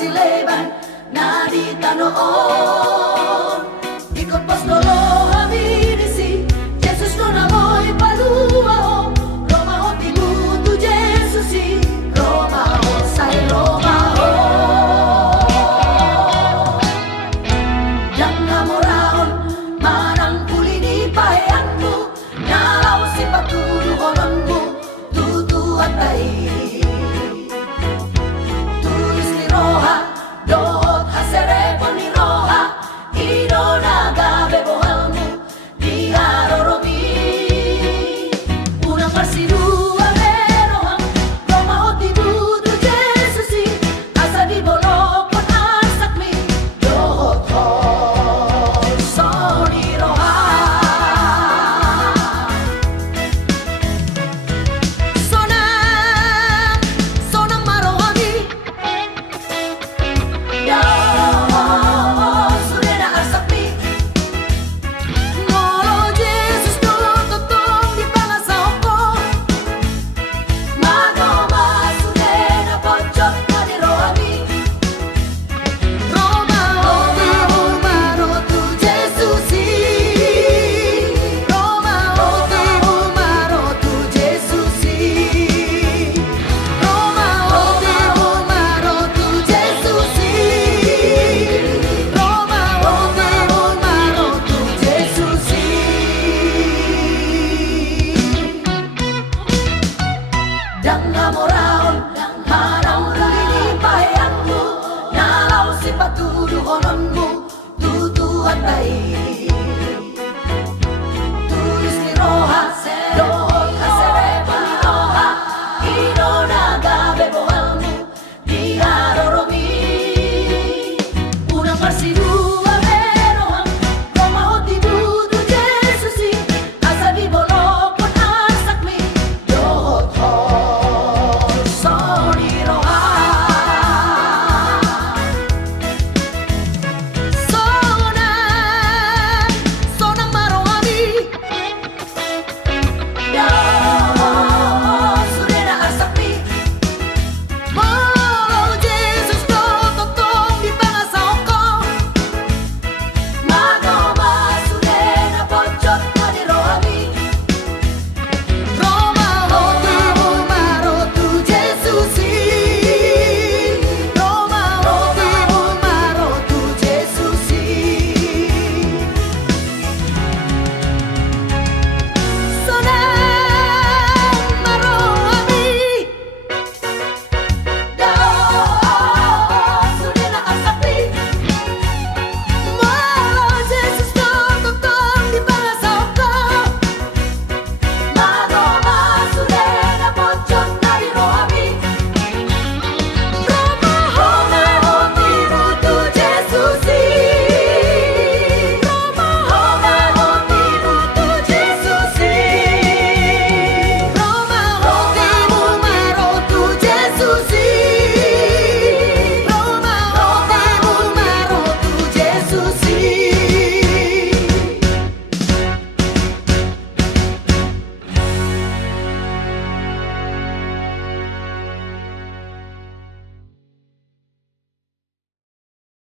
pasileban na di tanoon. Ikot pas lolo hamirisi, Jesus ko na mo'y paluao. Roma ho tibuto Jesusi, Roma ho say Roma ho. Yang namoraon manang pulini payanmu, nalaw si patuluhonon mo, tutu at ay. Dohot haserepo ni roha, ino nagabe bohalmu di haroromi. Unang parsidua merohang, Roma ho tibuto Jesusi, asa di bolokon asakmi, dohot ho soni roha. Sonang marohami, dang namoraon, manang pulini payanmu, nalaw si patuluhonon mo, tutu at ay.